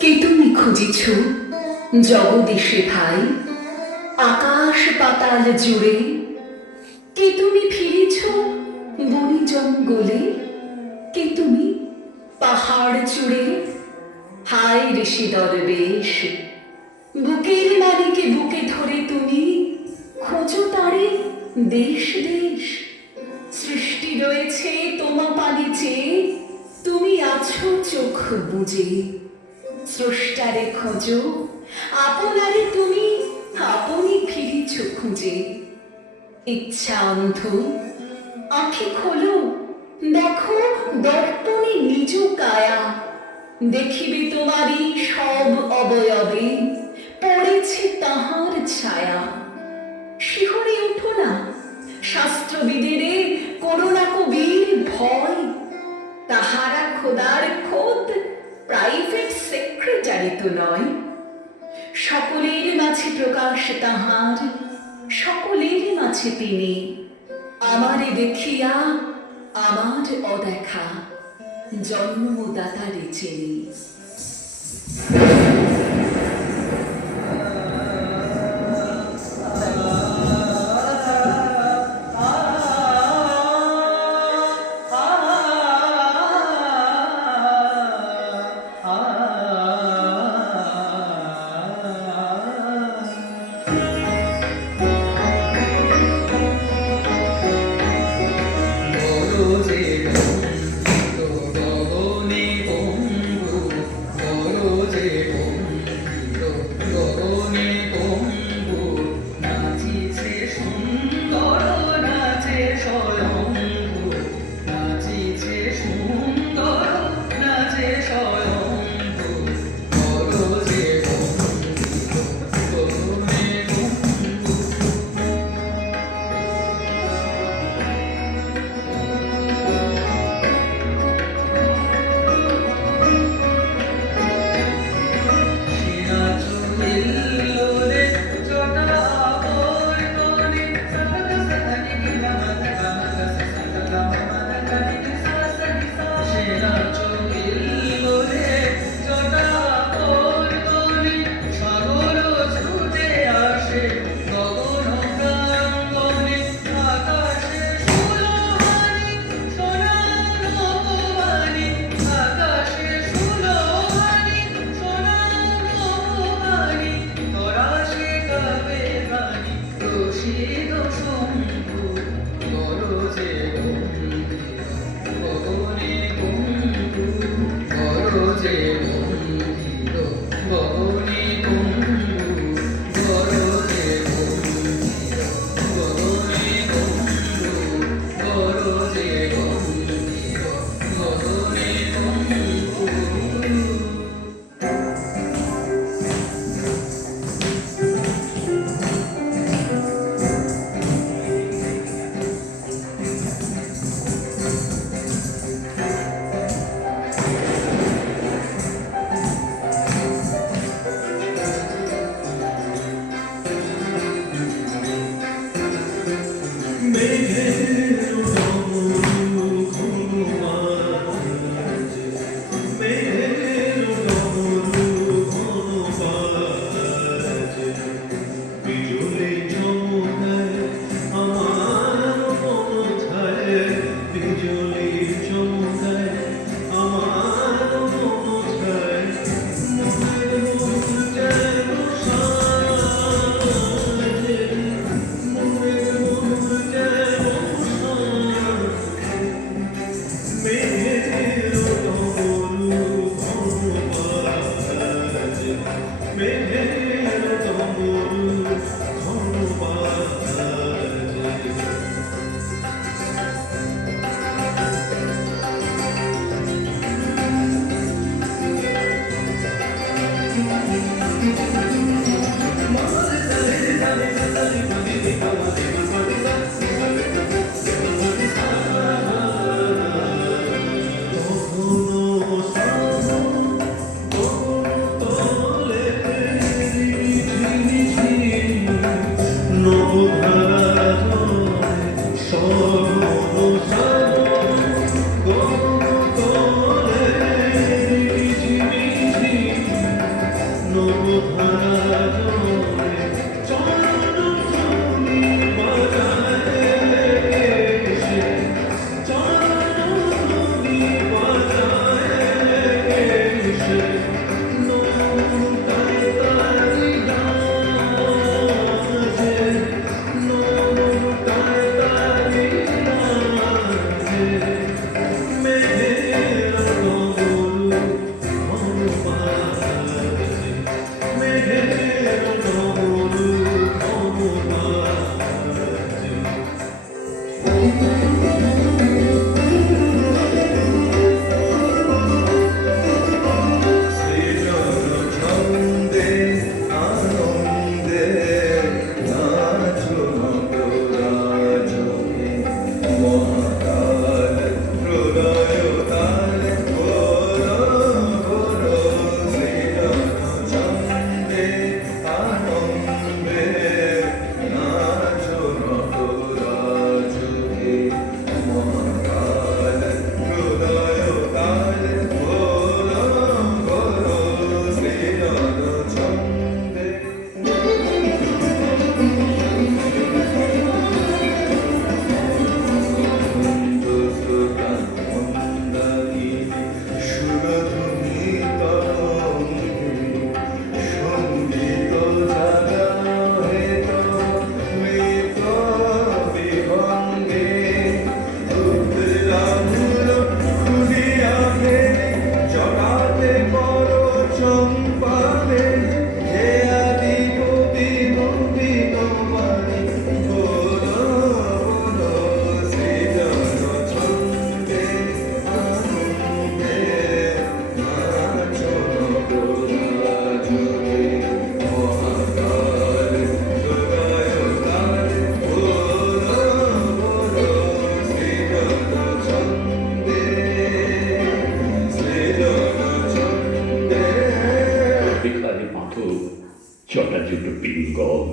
কে তুমি খুঁজিছ জগদীশে ভাই, আকাশ পাতাল জুড়ে? কে তুমি ফিরেছ বনে জঙ্গলে? কে তুমি পাহাড় চূড়ে? হায় ঋষি দরবেশ, বুকের নারীকে বুকে ধরে তুমি খোঁজো তারে দেশ দেশ। সৃষ্টি রয়েছে তোমা পানে চেয়ে, তুমি আছো চোখ বুজে। স্রষ্টারে খোঁজো, আপনারে তুমি আপনি ফিরিছ খুঁজে। ইচ্ছা অন্ধ, আঁখি খোলো, দেখো দর্পণে নিজ কায়া। দেখিবে তোমারই সব অবয়বে পড়েছে তাহার ছায়া। শিহরে উঠো না, শাস্ত্রবিদেরে করোনা কবির ভয়। তাহারা খোদার খোদ প্রাইভেট সেক্রেটারি তো নয়। সকলের মাঝে প্রকাশ তাহার, সকলের মাঝে তিনি। আমারে দেখিয়া আমার অদেখা জন্মদাতারে চিনি। জটাজুট পিঙ্গল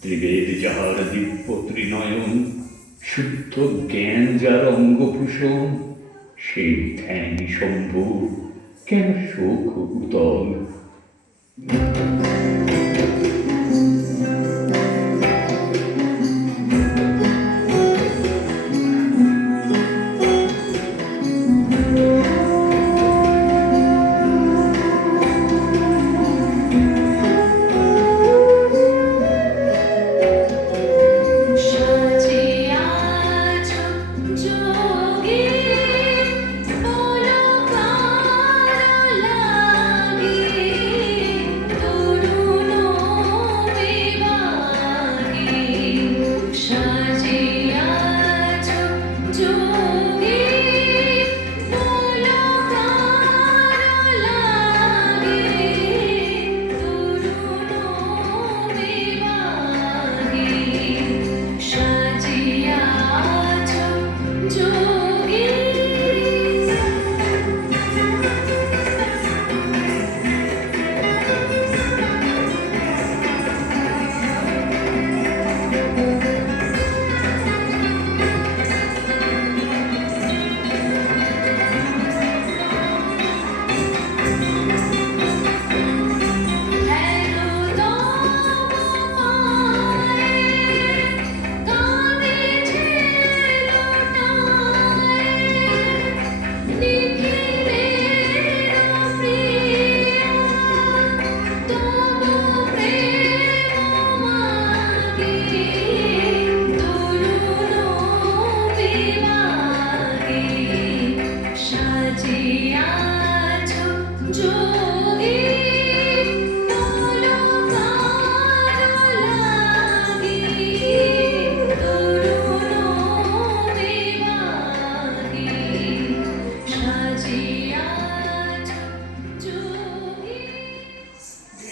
ত্রিবেদ যাহার দিব্য ত্রিনয়ন, শুদ্ধ জ্ঞান যার অঙ্গভূষণ, সেই ধ্যান শম্ভু কেন শোক উতল।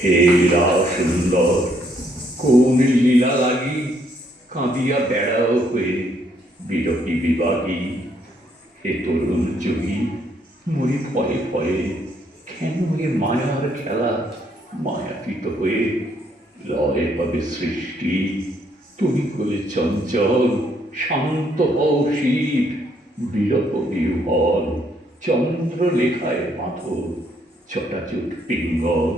হে সুন্দর, কোন লীলা লাগি কাঁদিয়া বেড়াও হয়ে বিরহী বিবাহী। হে তরুণ যোগী, মরি ভয়ে ভয়ে, কেন এ মায়ার খেলা মায়াতীত হয়ে। লয় হবে সৃষ্টি, তুমি হলে চঞ্চল, শান্ত হও শিব, বিরহ বিহ্বল, চন্দ্রলেখায় বাঁধো চটাচট পিঙ্গল।